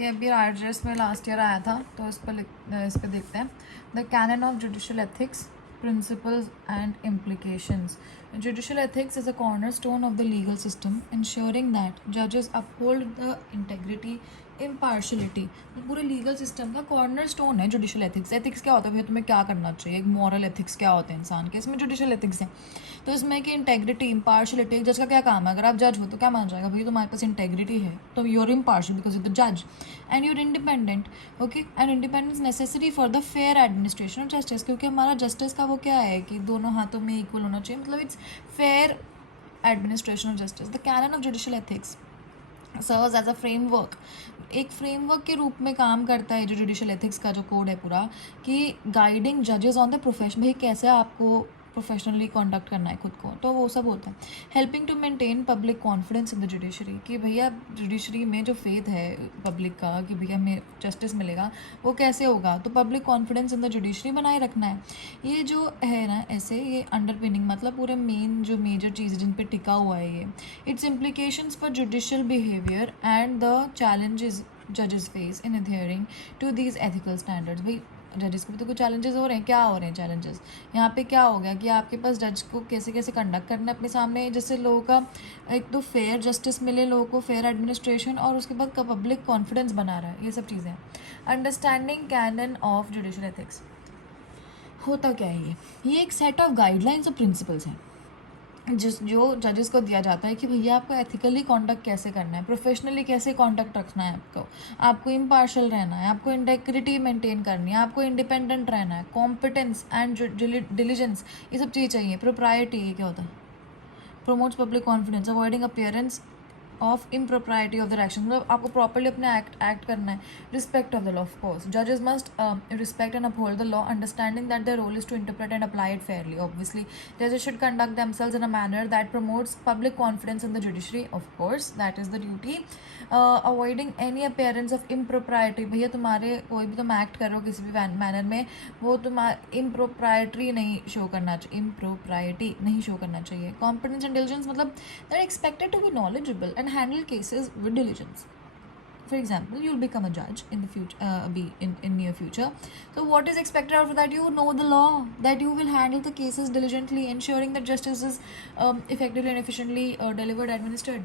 ये अभी आरजेएस में लास्ट ईयर आया था, तो इस पे देखते हैं the canon of judicial ethics, principles and implications. Judicial ethics is a cornerstone of the legal system, ensuring that judges uphold the integrity, impartiality. पूरे लीगल सिस्टम का कॉर्नर स्टोन है जुडिशियल एथिक्स. एथिक्स क्या होता है भैया, तुम्हें क्या करना चाहिए, एक मॉरल एथिक्स क्या होता है इंसान के, इसमें जुडिशियल एथिक्स है. तो इसमें कि इंटेग्रिटी, इम्पार्शलिटी, एक जज का क्या काम है. अगर आप जज हो तो क्या माना जाएगा भैया, तुम्हारे पास इंटेग्रिटी है तो your impartial because you the जज and your independent. Okay, and independence necessary for the fair administration of justice, क्योंकि हमारा जस्टिस का वो क्या है कि दोनों हाथों में इक्वल होना चाहिए, मतलब it's fair administration of justice. The canon of judicial ethics serves as a framework, एक फ्रेमवर्क के रूप में काम करता है जो जुडिशियल एथिक्स का जो कोड है पूरा, कि गाइडिंग जजेस ऑन द प्रोफेशन, भाई कैसे आपको प्रोफेशनली कंडक्ट करना है खुद को, तो वो सब होता है. Helping to maintain public confidence in the judiciary, कि भैया जुडिशरी में जो फेथ है पब्लिक का कि भैया हमें जस्टिस मिलेगा, वो कैसे होगा, तो public confidence in the judiciary बनाए रखना है. ये जो है ना ऐसे, ये अंडरपिनिंग मतलब पूरे मेन जो मेजर चीज़ जिन पे टिका हुआ है ये. Its implications for judicial behaviour and the challenges जजेस face in adhering to these ethical standards. भाई जजेस को भी तो कुछ चैलेंजेस हो रहे हैं. क्या हो रहे हैं चैलेंजेस यहाँ पे, क्या हो गया कि आपके पास जज को कैसे कैसे कंडक्ट करना है अपने सामने, जिससे लोगों का एक तो फेयर जस्टिस मिले, लोगों को फेयर एडमिनिस्ट्रेशन, और उसके बाद पब्लिक कॉन्फिडेंस बना रहा है, ये सब चीज़ें. Understanding cannon of judicial ethics होता क्या है ये एक सेट ऑफ गाइडलाइंस और प्रिंसिपल्स हैं जो जजेस को दिया जाता है कि भैया आपको एथिकली कॉन्डक्ट कैसे करना है, प्रोफेशनली कैसे कॉन्डक्ट रखना है, आपको इम्पार्शल रहना है, आपको इंटेग्रिटी मेंटेन करनी है, आपको इंडिपेंडेंट रहना है, कॉम्पिटेंस एंड डिलीजेंस, ये सब चीज़ चाहिए. प्रोप्राइटी, ये क्या होता है, promotes public confidence, avoiding appearance of impropriety of the action, मतलब आपको प्रॉपरली अपने एक्ट करना है. Respect of the law, of course जजेस must respect and uphold the law, understanding that their role is to interpret and apply it fairly. Obviously judges should conduct themselves in a manner that promotes public confidence in the judiciary, of course that is the duty. Avoiding any appearance of impropriety, भैया तुम्हारे कोई भी तुम act करो किसी भी manner में, वो तुम्हारा इम्प्रोप्राइटरी नहीं शो करना चाहिए, इम्प्रोप्राइटी नहीं शो करना चाहिए. कॉम्पिटेंस एंड डिलिजेंस मतलब they are expected to be knowledgeable and handle cases with diligence. For example, you'll become a judge in the future, in near future. So what is expected out of that? You know the law, that you will handle the cases diligently, ensuring that justice is effectively and efficiently delivered, administered.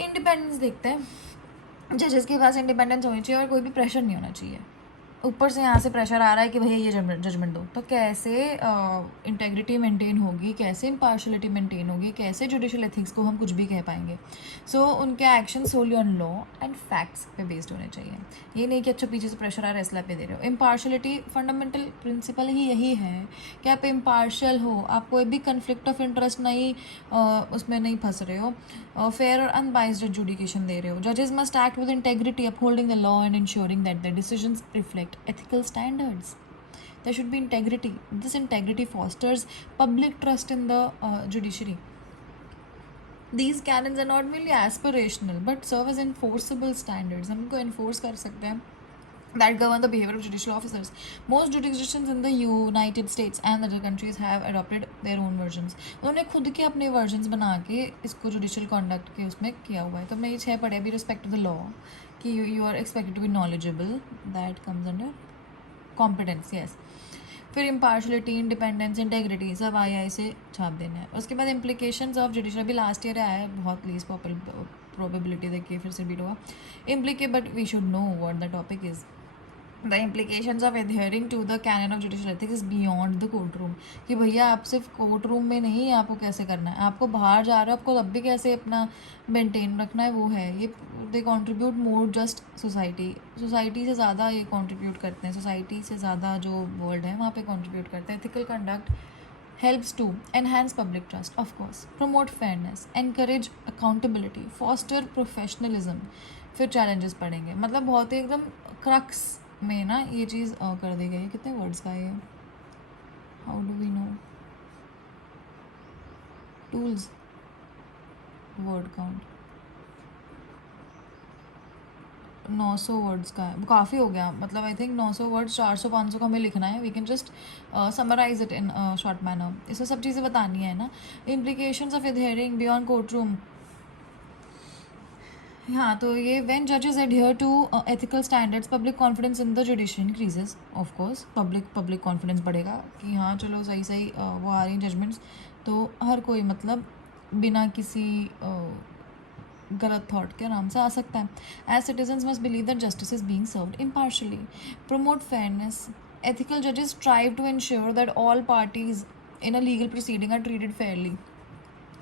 Independence देखते हैं, जजेस के पास independence होनी चाहिए और कोई भी pressure नहीं होना चाहिए. ऊपर से यहाँ से प्रेशर आ रहा है कि भैया ये जजमेंट दो, तो कैसे इंटेग्रिटी मेंटेन होगी, कैसे इम्पार्शलिटी मेंटेन होगी, कैसे जुडिशियल एथिक्स को हम कुछ भी कह पाएंगे. सो उनके action solely on law and facts पे बेस्ड होने चाहिए. ये नहीं कि अच्छा पीछे से प्रेशर आ रहा है इसलिए पे दे रहे हो. इम्पार्शलिटी फंडामेंटल प्रिंसिपल ही यही है कि आप इम्पार्शल हो, आप कोई भी कन्फ्लिक्ट ऑफ इंटरेस्ट नहीं उसमें नहीं फंस रहे हो, फेयर और अनबाइज्ड एजुडिकेशन दे रहे हो. जजेस must act with integrity, upholding the law and ensuring that the decisions reflect ethical standards. There should be integrity. This integrity fosters public trust in the judiciary. These canons are not merely aspirational but serve as enforceable standards. हम इनको enforce कर सकते हैं that govern the behavior of judicial officers. Most jurisdictions in the United States and other countries have adopted their own versions. उन्होंने खुद के अपने versions बना के इसको judicial conduct के उसमें किया हुआ है. तो हमने ये 6 पढ़े अभी. respect to the law, कि you are expected to be knowledgeable, that comes under competence. Yes. फिर इम्पार्शलिटी, इंडिपेंडेंस, इंटेग्रिटी, सब आई से छाप देने हैं. उसके बाद इम्प्लीकेशंस ऑफ जुडिशरी, अभी लास्ट ईयर आया है, बहुत लीस्ट प्रोबेबिलिटी देखिए फिर से रिपीट हुआ. इम्प्लीके but we should know what the topic is. The implications of adhering to the canon of judicial ethics is beyond the court room, कि भैया आप सिर्फ कोर्ट रूम में नहीं, आपको कैसे करना है, आपको बाहर जा रहे हो आपको तब भी कैसे अपना मेंटेन रखना है, वो है ये. दे कॉन्ट्रीब्यूट मोर जस्ट सोसाइटी से ज़्यादा ये कॉन्ट्रीब्यूट करते हैं, सोसाइटी से ज़्यादा जो वर्ल्ड है वहाँ पे कॉन्ट्रीब्यूट करते हैं. Ethical conduct helps to enhance public trust, of course, promote fairness, encourage accountability, foster professionalism. फिर challenges पढ़ेंगे, मतलब बहुत ही एकदम क्रक्स में ना ये चीज़ कर दी गई है. कितने वर्ड्स का है ये, how do we know, tools, word count 900 words का है, काफ़ी हो गया. मतलब आई थिंक 900 वर्ड्स 400-500 का हमें लिखना है. We can just summarise it in short manner. इसमें सब चीज़ें बतानी है ना. Implications of adhering beyond court room, हाँ, तो ये व्हेन जजेस adhere to ethical standards public confidence in the judiciary increases. Of course public confidence बढ़ेगा कि हाँ चलो सही सही वो आ रही जजमेंट्स, तो हर कोई मतलब बिना किसी गलत थॉट के आराम से आ सकता है। As citizens must believe that justice is being served impartially, promote fairness. Ethical जजेस strive to ensure that all parties in a legal proceeding are treated fairly.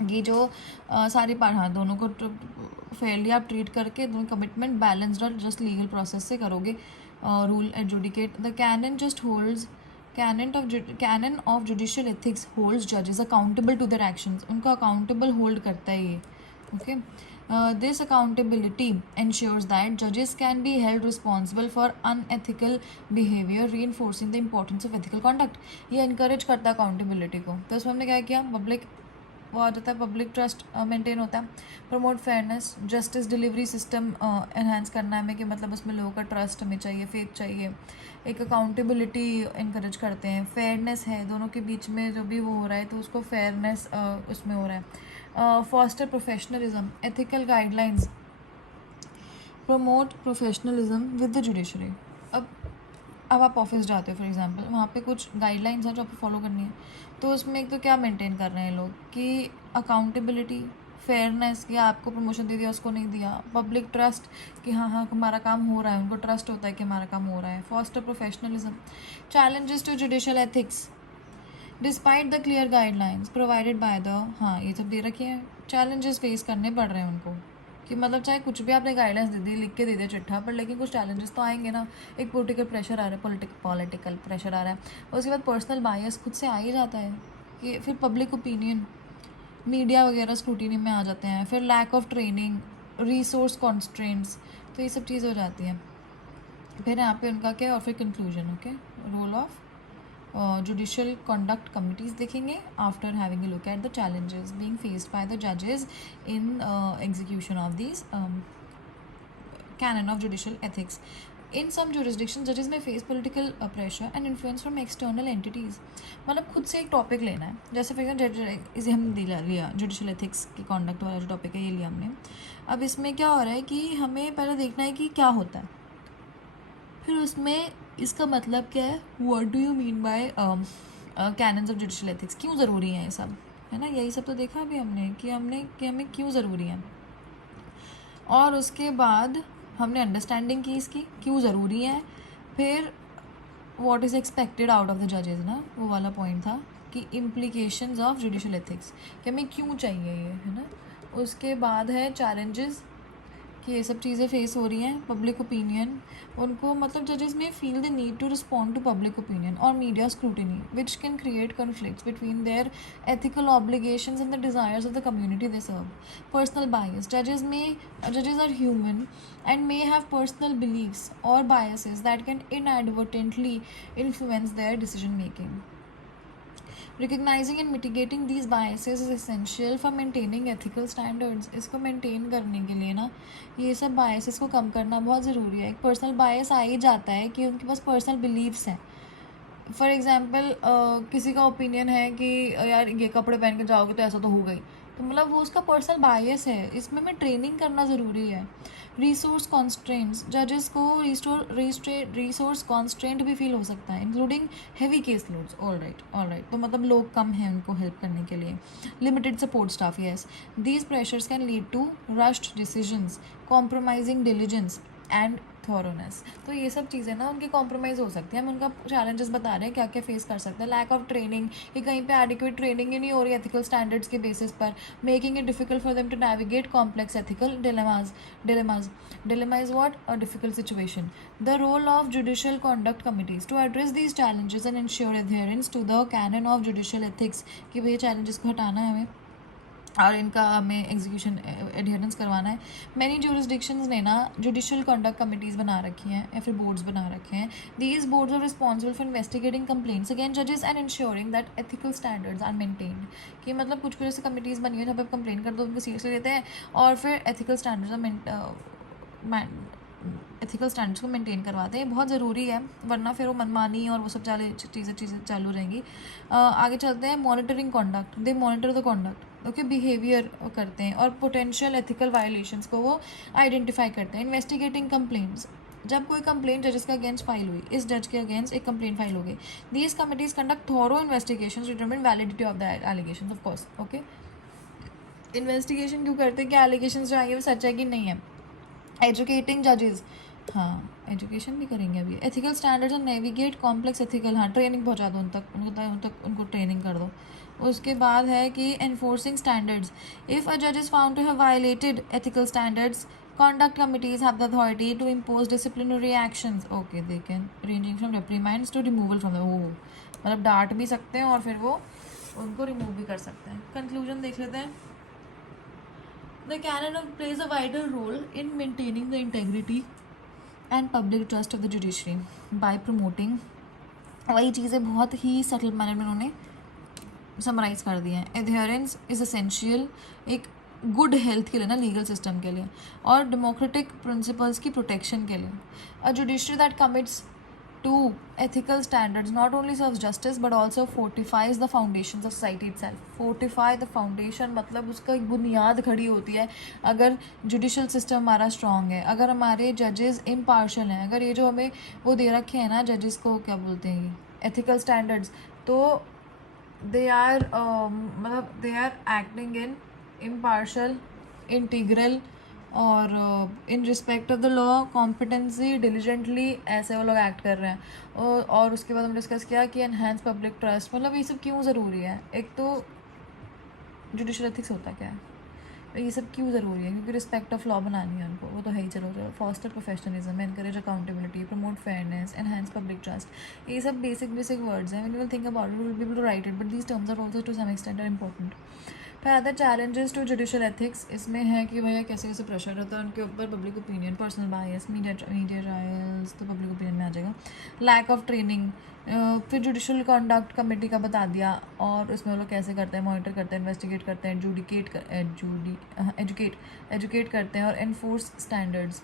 ये जो सारी पार्ट, हाँ दोनों को फेयरली आप ट्रीट करके दोनों कमिटमेंट बैलेंस्ड और जस्ट लीगल प्रोसेस से करोगे। Rule adjudicate the canon just holds canon of judicial ethics holds जजेस अकाउंटेबल टू देयर एक्शंस। उनको अकाउंटेबल होल्ड करता है ये। Okay, this accountability ensures that judges can be held responsible for unethical behavior, reinforcing the importance of ethical conduct. ये encourage करता है accountability को। तो इसमें हमने क्या किया, पब्लिक वो आ जाता है, पब्लिक ट्रस्ट मेंटेन होता है। Promote fairness, justice delivery system enhance करना है हमें कि मतलब उसमें लोगों का ट्रस्ट हमें चाहिए, फेथ चाहिए। एक अकाउंटेबिलिटी इंकरेज करते हैं, फेयरनेस है दोनों के बीच में जो भी वो हो रहा है तो उसको फेयरनेस उसमें हो रहा है। Foster professionalism, ethical guidelines promote professionalism with the judiciary. अब आप ऑफिस जाते हो फॉर एग्जांपल, वहाँ पे कुछ गाइडलाइंस हैं जो आपको फॉलो करनी है, तो उसमें एक तो क्या मेंटेन कर रहे हैं लोग कि अकाउंटेबिलिटी, फेयरनेस कि आपको प्रमोशन दे दिया उसको नहीं दिया, पब्लिक ट्रस्ट कि हाँ हाँ हमारा काम हो रहा है, उनको ट्रस्ट होता है कि हमारा काम हो रहा है। Foster professionalism. Challenges to judicial ethics despite the clear guidelines provided by the, हाँ ये सब दे रखे हैं, चैलेंजेस फेस करने पड़ रहे हैं उनको कि मतलब चाहे कुछ भी आपने गाइडेंस दे दी, लिख के दे दिया चिट्ठा पर, लेकिन कुछ चैलेंजेस तो आएंगे ना। एक पॉलिटिकल प्रेशर आ रहा है, पॉलिटिकल प्रेशर आ रहा है। उसके बाद पर्सनल बायस खुद से आ ही जाता है कि फिर पब्लिक ओपिनियन, मीडिया वगैरह स्क्रूटिनी में आ जाते हैं। फिर lack of training, resource constraints, तो ये सब चीज़ हो जाती है। फिर यहाँ पे उनका क्या, और फिर conclusion. Okay, role of judicial conduct committees देखेंगे after having a look at the challenges being faced by the judges in execution of these canon of judicial ethics. In some jurisdictions judges may face political pressure and influence from external entities. मतलब खुद से एक topic लेना है, जैसे for example इसे हमने लिया जुडिशियल एथिक्स की कॉन्डक्ट वाला जो टॉपिक है ये लिया हमने। अब इसमें क्या हो रहा है कि हमें पहले देखना है कि क्या होता है, फिर उसमें इसका मतलब क्या है, what do you mean by cannons of judicial ethics, क्यों ज़रूरी है ये सब, है ना। यही सब तो देखा अभी हमने कि हमें क्यों ज़रूरी है। और उसके बाद हमने अंडरस्टैंडिंग की इसकी क्यों ज़रूरी है। फिर what is expected out of the जजेस ना, वो वाला पॉइंट था कि इम्प्लीकेशंस ऑफ जुडिशियल एथिक्स कि हमें क्यों चाहिए ये, है ना। उसके बाद है चैलेंजेस कि ये सब चीज़ें फेस हो रही हैं। पब्लिक ओपिनियन, उनको मतलब जजेस में feel the need to respond to public opinion और media scrutiny which can create conflicts between their ethical obligations and the desires of the community they serve. Personal bias, जजेस are human and may have personal beliefs or biases that can inadvertently influence their decision making. Recognizing and mitigating these biases is essential for maintaining ethical standards. इसको maintain करने के लिए ना ये सब biases को कम करना बहुत ज़रूरी है। एक personal bias आ ही जाता है कि उनके पास personal beliefs हैं। फॉर एग्ज़ाम्पल किसी का ओपिनियन है कि यार ये कपड़े पहन के जाओगे तो ऐसा तो होगा ही, तो मतलब वो उसका पर्सनल बायस है। इसमें मैं ट्रेनिंग करना ज़रूरी है। रिसोर्स कॉन्स्ट्रेंट्स, जजेस को रिसोर्स कॉन्स्ट्रेंट भी फील हो सकता है, including heavy case loads. All right, तो मतलब लोग कम हैं उनको हेल्प करने के लिए। Limited support staff, yes, these pressures can lead to rushed decisions, compromising diligence and thoroughness. तो ये सब चीज़ें ना उनकी कॉम्प्रोमाइज़ हो सकती है। हम उनका चैलेंजेस बता रहे हैं क्या क्या फेस कर सकते हैं। लैक ऑफ ट्रेनिंग, कि कहीं पे एडिक्वेट ट्रेनिंग ही नहीं हो रही एथिकल स्टैंडर्ड्स के बेसिस पर, making it difficult for them to navigate complex ethical dilemma is what, a difficult situation. The role of judicial conduct committees to address these challenges and ensure adherence to the canon of judicial ethics, कि भाई challenges को हटाना है हमें और इनका हमें execution adherence करवाना है। मैनी ज्यूरिसडिक्शंस ने ना जुडिशियल कंडक्ट कमिटीज़ बना रखी हैं या फिर बोर्ड्स बना रखे हैं। These boards are responsible for investigating complaints against जजेस and ensuring that ethical standards are maintained. कि मतलब कुछ ऐसी कमिटीज़ बनी है जहाँ पर कंप्लेंट कर दो, उनको सीरियसली लेते हैं और फिर एथिकल स्टैंडर्ड्स को मेंटेन करवाते हैं। बहुत ज़रूरी है, वरना फिर वो मनमानी और वो सब चीज़ें चालू रहेंगी। आगे चलते हैं। Monitoring conduct, they monitor the conduct. Okay behaviour करते हैं और पोटेंशियल एथिकल वायलेशंस को वो आइडेंटिफाई करते हैं. इन्वेस्टिगेटिंग कंप्लेंट्स, जब कोई कंप्लेंट जजेस के अगेंस्ट फाइल हुई, इस जज के अगेंस्ट एक कंप्लेंट फाइल हो गई, these committees conduct thorough investigation determine validity of the allegation. Of course okay, investigation क्यों करते हैं कि एलिगेशन जो आएंगे वो सच है कि नहीं है. एजुकेटिंग जजेस, हाँ एजुकेशन भी करेंगे अभी. Ethical standards and navigate complex ethical, हाँ ट्रेनिंग पहुंचा दो उनको ट्रेनिंग कर दो. उसके बाद है कि एनफोर्सिंग स्टैंडर्ड्स, इफ़ अ जज is found to have violated ethical standards, conduct committees have the authority to impose disciplinary actions. Okay, they can ranging from reprimands to removal from the मतलब डांट भी सकते हैं और फिर वो उनको रिमूव भी कर सकते हैं. कंक्लूजन देख लेते हैं. The canon plays a vital role in maintaining the integrity and public trust of the judiciary by promoting, वही चीज़ें बहुत ही सटल मैनर में उन्होंने समराइज कर दिए हैं. एडहेरेंस इज़ एसेंशियल एक गुड हेल्थ के लिए ना, लीगल सिस्टम के लिए और डेमोक्रेटिक प्रिंसिपल्स की प्रोटेक्शन के लिए. A judiciary that commits to ethical standards not only serves justice but also fortifies the foundation of society itself. Fortify the foundation मतलब उसका एक बुनियाद खड़ी होती है. अगर जुडिशल सिस्टम हमारा स्ट्रॉन्ग है, अगर हमारे जजेस इम्पार्शल हैं, अगर ये जो हमें वो दे रखे हैं ना जजेस को, क्या बोलते हैं, एथिकल स्टैंडर्ड्स, तो they are मतलब they are acting in impartial, integral और in respect of the law, competency, diligently, ऐसे वो लोग एक्ट कर रहे हैं. और उसके बाद हम डिस्कस किया कि एनहेंस पब्लिक ट्रस्ट, मतलब ये सब क्यों ज़रूरी है. एक तो जुडिशल एथिक्स होता क्या है, ये सब क्यों ज़रूरी है, क्योंकि रिस्पेक्ट ऑफ लॉ बनानी है उनको, वो तो है ही. चलो foster professionalism, encourage accountability, promote fairness, enhance public trust, ये सब बेसिक वर्ड्स हैं. When you will think about it you will be able to write it, but these terms are also to some extent are important. फिर other challenges to judicial ethics इसमें है कि भैया कैसे कैसे प्रेशर रहता है उनके ऊपर, public opinion, personal bias, media trials तो पब्लिक ओपिनियन में आ जाएगा. लैक ऑफ ट्रेनिंग, फिर जुडिशल कॉन्डक्ट कमेटी का बता दिया और उसमें वो लोग कैसे करते हैं, मॉनिटर करते हैं, इन्वेस्टिगेट करते हैं, एजुकेट करते हैं और एनफोर्स स्टैंडर्ड्स.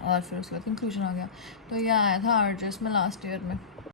और फिर उसके बाद कंक्लूजन आ गया. तो ये आया था आरजेएस में लास्ट ईयर में.